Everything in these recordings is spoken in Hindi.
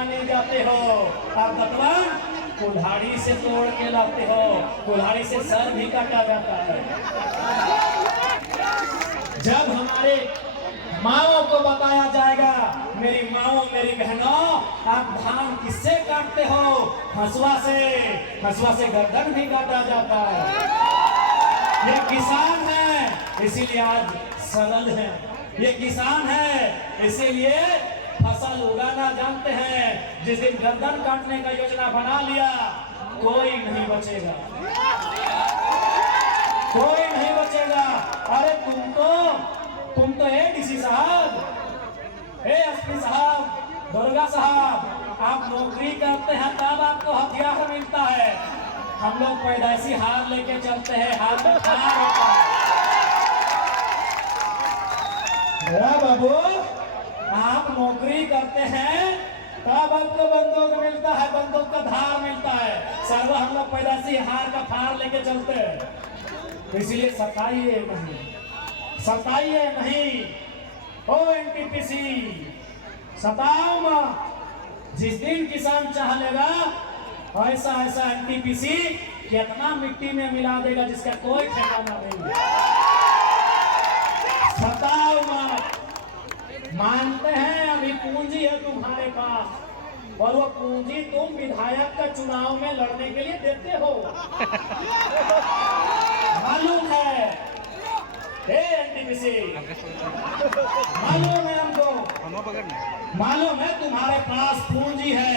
बनाने जाते हो, आप दतवन कुल्हाड़ी से तोड़ के लाते हो, कुल्हाड़ी से सर भी काटा जाता है। जब हमारे माओ को बताया जाएगा, मेरी माओ मेरी बहनों, आप धान किससे काटते हो? हंसुआ से, हंसुआ से गर्दन भी काटा जाता है। ये किसान है इसीलिए आज सरल है, ये किसान है इसीलिए फसल उगाना जानते हैं। जिस दिन गर्दन काटने का योजना बना लिया, कोई नहीं बचेगा, कोई नहीं बचेगा। अरे तुम तो एडीसी साहब, एसपी साहब, दुर्गा साहब, आप नौकरी करते हैं तब आपको हथियार मिलता है। हम लोग पैदाइशी हार लेके चलते हैं, हार में हार होता है। बाबू, आप नौकरी करते हैं तब आपको बंदूक मिलता है, बंदूक का धार मिलता है। सर्व हम लोग पैदाइशी हार का फार लेके चलते हैं। इसलिए सताइए नहीं, सताइए नहीं। ओ एनटीपीसी, सताओ मत। जिस दिन किसान चाह लेगा, ऐसा ऐसा एनटीपीसी कितना मिट्टी में मिला देगा जिसका कोई ठिकाना नहीं। सताओ मत। मानते हैं अभी पूंजी है तुम्हारे पास, और वो पूंजी तुम विधायक का चुनाव में लड़ने के लिए देते हो, मालूम है। एनटीपीसी मालूम है हमको, मालूम है तुम्हारे पास पूंजी है।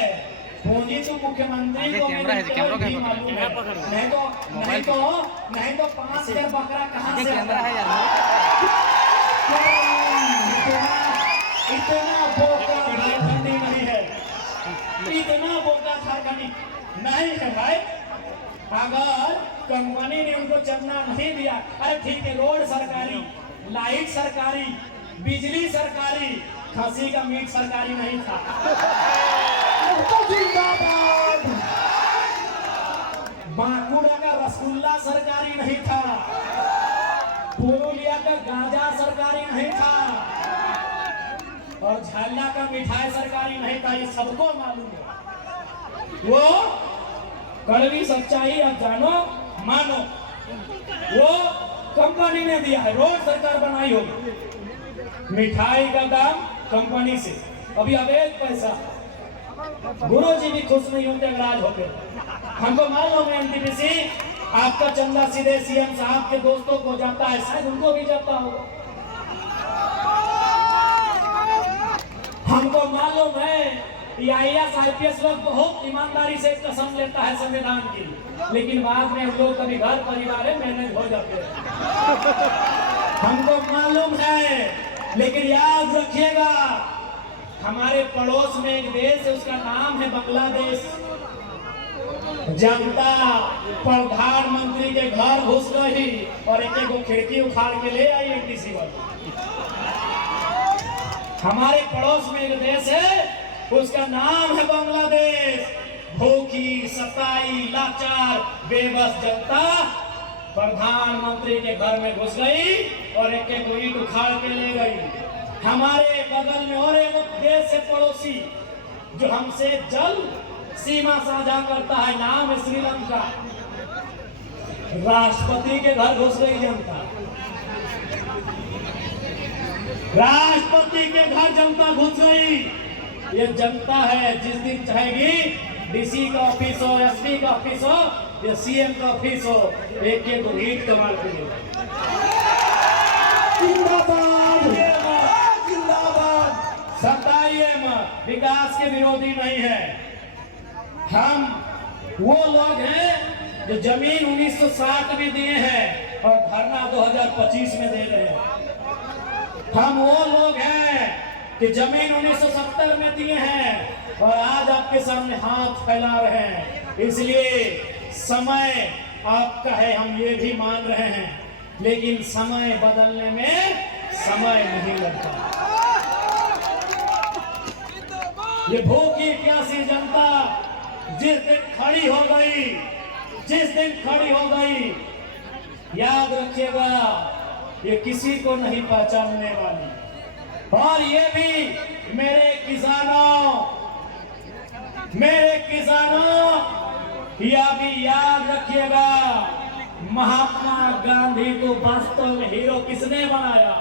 पूंजी तो मुख्यमंत्री को भी मालूम है, नहीं तो 5,000 बकरा कहाँ से आता है? इतना बोका झारखंडी नहीं है, इतना बोका झारखंडी नहीं है भाई। अगर कंपनी ने उनको चलना नहीं दिया, अरे ठीक है, रोड सरकारी, लाइट सरकारी, बिजली सरकारी, खसी का मीट सरकारी नहीं था। बांकुड़ा का रसगुल्ला सरकारी नहीं था, पुरुलिया का गांजा सरकारी नहीं था, और झल्ला का मिठाई सरकारी नहीं था। ये सबको मालूम है। वो कड़वी सच्चाई अब जानो मानो, वो कंपनी ने दिया है, रोड सरकार बनाई होगी, मिठाई का दाम कंपनी से। अभी अवैध पैसा, गुरु जी भी खुश नहीं होते अगर आज होते। हमको मालूम है एनटीपीसी, आपका चंदा सीधे सीएम साहब के दोस्तों को जाता है, शायद उनको भी जाता होगा। हमको मालूम है IAS IPS लोग बहुत ईमानदारी से कसम लेता है संविधान की, लेकिन बाद में हम लोग कभी घर परिवार में मैनेज हो जाते हैं। हमको मालूम है, लेकिन याद रखिएगा, हमारे पड़ोस में एक देश है, उसका नाम है बांग्लादेश। जनता प्रधानमंत्री के घर घुस गई और एक एक खिड़की उखाड़ के ले आई एनटीपीसी वाले। हमारे पड़ोस में एक देश है, उसका नाम है बांग्लादेश। भूखी, सताई, लाचार, बेबस जनता प्रधानमंत्री के घर में घुस गई और एक एक ईंट उखाड़ के ले गई। हमारे बगल में और एक देश से पड़ोसी जो हमसे जल सीमा साझा करता है, नाम है श्रीलंका। राष्ट्रपति के घर घुस गई जनता, राष्ट्रपति के घर जनता घुस गई। ये जनता है, जिस दिन चाहेगी डीसी का ऑफिस हो, एसपी का ऑफिस हो या सीएम का ऑफिस हो, एक एक ईंट कमाल के लिए। जिंदाबाद, जिंदाबाद। सताइए मत, विकास के विरोधी नहीं है हम। वो लोग हैं जो जमीन 1960 में दिए हैं और धरना 2025 में दे रहे हैं। हम वो लोग हैं कि जमीन 1970 में दिए हैं और आज आपके सामने हाथ फैला रहे हैं। इसलिए समय आपका है, हम ये भी मान रहे हैं, लेकिन समय बदलने में समय नहीं लगता। ये भूखी प्यासी जनता जिस दिन खड़ी हो गई, जिस दिन खड़ी हो गई, याद रखिएगा, ये किसी को नहीं पहचानने वाली। और ये भी मेरे किसानों, मेरे किसानों, यह भी याद रखिएगा, महात्मा गांधी को वास्तव में हीरो किसने बनाया?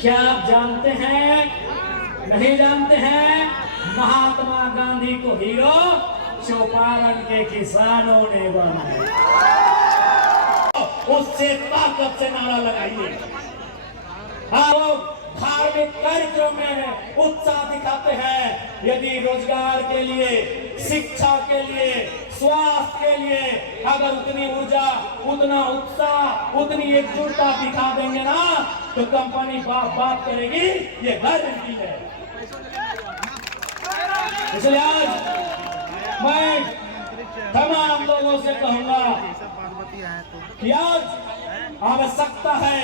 क्या आप जानते हैं? नहीं जानते हैं? महात्मा गांधी को हीरो चौपारण के किसानों ने बनाया। उससे ताकत से नारा लगाइए। आप धार्मिक कार्यक्रम में उत्साह दिखाते हैं, यदि रोजगार के लिए, शिक्षा के लिए, स्वास्थ्य के लिए अगर उतनी ऊर्जा, उतना उत्साह, उतनी एकजुटता दिखा देंगे ना, तो कंपनी बात करेगी, ये गारंटी है। इसलिए आज मैं तमाम लोगों से कहूंगा कि आज आवश्यकता है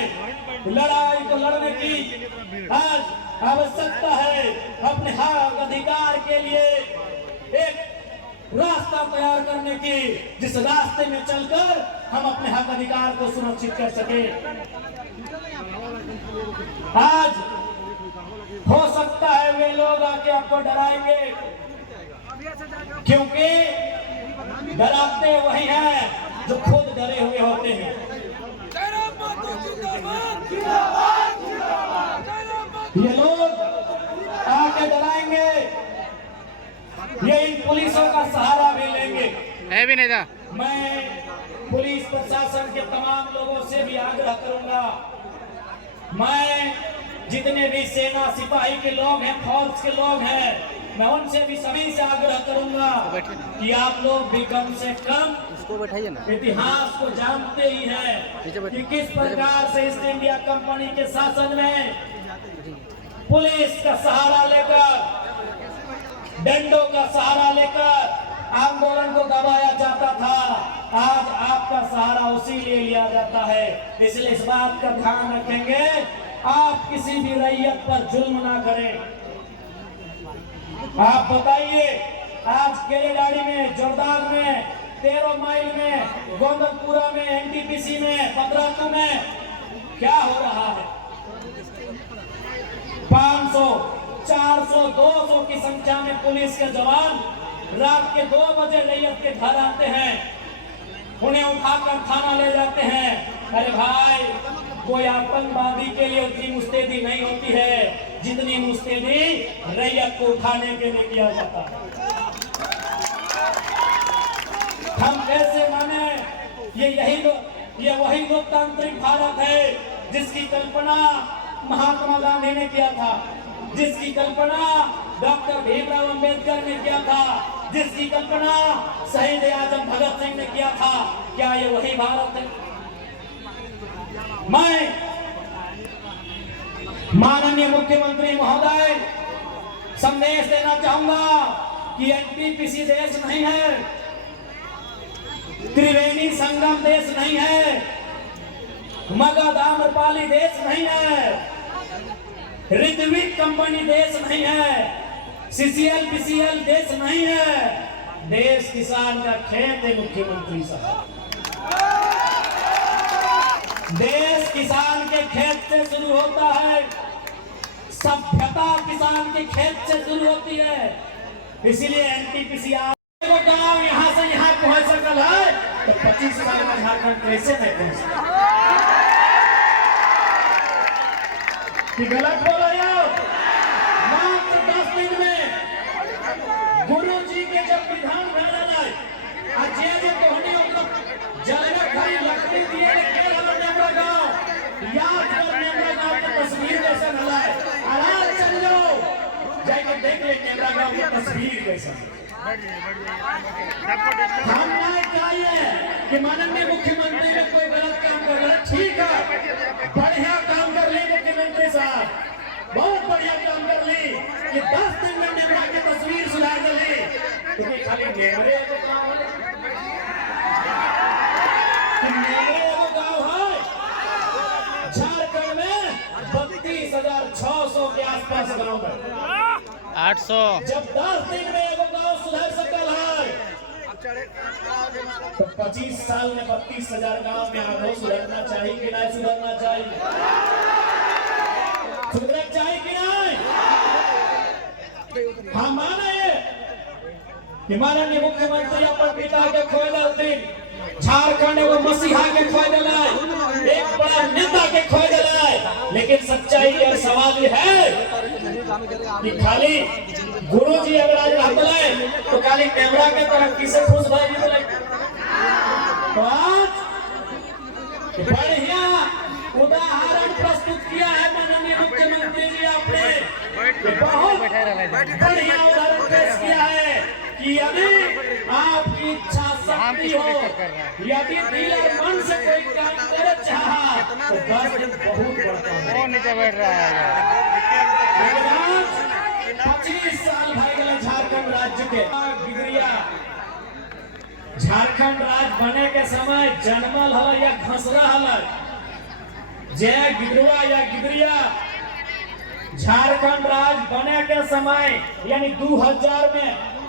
लड़ाई को लड़ने की, आज आवश्यकता है अपने हक अधिकार के लिए एक रास्ता तैयार करने की, जिस रास्ते में चलकर हम अपने हक अधिकार को सुरक्षित कर सके। आज हो सकता है वे लोग आके आपको डराएंगे, क्योंकि डराते वही हैं जो खुद डरे हुए होते हैं। ये लोग आके डराएंगे, ये इन पुलिसों का सहारा भी लेंगे। है भी नहीं था। मैं पुलिस प्रशासन के तमाम लोगों से भी आग्रह करूंगा, मैं जितने भी सेना सिपाही के लोग हैं, फौज के लोग हैं, मैं उनसे भी सभी से आग्रह करूंगा कि आप लोग भी कम से कम उसको बैठाइए ना, इतिहास को जानते ही हैं कि किस प्रकार से ईस्ट इंडिया कंपनी के शासन में पुलिस का सहारा लेकर, डंडों का सहारा लेकर आंदोलन को दबाया जाता था। आज आपका सहारा उसी लिए लिया जाता है। इसलिए इस बात का ध्यान रखेंगे, आप किसी भी रैयत पर जुल्म ना करें। आप बताइए, आज केरेगाड़ी में, जोरदार में, 13 माइल में, गोंदलपुरा में, एनटीपीसी में, पतरातू में क्या हो रहा है? 500, 400, 200 की संख्या में पुलिस के जवान रात के 2 बजे रैयत के घर आते हैं, उन्हें उठाकर थाना ले जाते हैं। अरे भाई, कोई आतंकवादी के लिए उतनी मुस्तैदी नहीं होती है जितनी मुस्तैदी रैयत को उठाने के लिए किया जाता है। हम कैसे माने? ये वही लोकतांत्रिक भारत है जिसकी कल्पना महात्मा गांधी ने किया था, जिसकी कल्पना डॉक्टर भीमराव अंबेडकर ने किया था, जिसकी कल्पना शहीद आजम भगत सिंह ने किया था। क्या ये वही भारत है? मैं माननीय मुख्यमंत्री महोदय संदेश देना चाहूंगा कि एनटीपीसी देश नहीं है, त्रिवेणी संगम देश नहीं है, मगध आम्रपाली देश नहीं है, ऋत्विक कंपनी देश नहीं है, सीसीएल बीसीएल देश नहीं है। देश किसान का खेत है मुख्यमंत्री साहब। देश किसान के खेत से शुरू होता है, सभ्यता किसान के खेत से शुरू होती है। इसीलिए एनटीपीसी गांव यहाँ से यहाँ पहुंच सकल है, तो 25 साल में झारखंड कैसे नहीं पहुंच सकता? गलत बोला यार। मात्र 10 दिन में गुरु जी के जब विधान भेजा जाए, आज ये कहनी जलगा खाली लकड़ी दिए नेमरा गाँव याद कर, नेमरा गाँव की तस्वीर जैसा भला है। आराम चल जाओ, जाकर देख ले नेमरा गाँव की तस्वीर कैसा। हमने चाहिए कि माननीय मुख्यमंत्री ने कोई गलत काम कर रहा है, ठीक है, बढ़िया काम कर ली मुख्यमंत्री साहब, बहुत बढ़िया काम कर ली कि 10 दिन में नेमरा की तस्वीर सुधार दी। क्योंकि खाली नेमरे गाँव है झारखंड में 32,600 के आसपास गाँव है, 800। जब 10 दिन में एगो गाँव सुधर सकल है, तो 25 साल में 32,000 गाँव में आगे सुधरना चाहिए कि नहीं सुधरना चाहिए? सुधरना चाहिए कि नहीं? हम माने कि माननीय मुख्यमंत्री अपन पिता के खोए दिन झारखंड एगो मसीहा के खोए दिला, एक बड़ा नेता के खोए दिला। लेकिन सच्चाई और सवाल ये है कि खाली गुरुजी अगर आज रहते तो खाली कैमरा के तरफ किसे खुश भाई बोले तो आज बढ़िया उदाहरण प्रस्तुत किया है माननीय मुख्यमंत्री जी आपने, बहुत बढ़िया उदाहरण पेश किया है कि यदि आपकी इच्छा शक्ति हो, यदि दिल और मन से कोई काम करे चाहा तो 10 दिन बहुत बढ़ता है। वो नीचे बैठ रहा है 25 साल भाई गए झारखंड राज्य के गिदरिया झारखंड राज्य बने के समय जन्मल हल या घसरा हल जय गिदरुआ या गिदरिया झारखंड राज्य बने के समय यानी 2000 में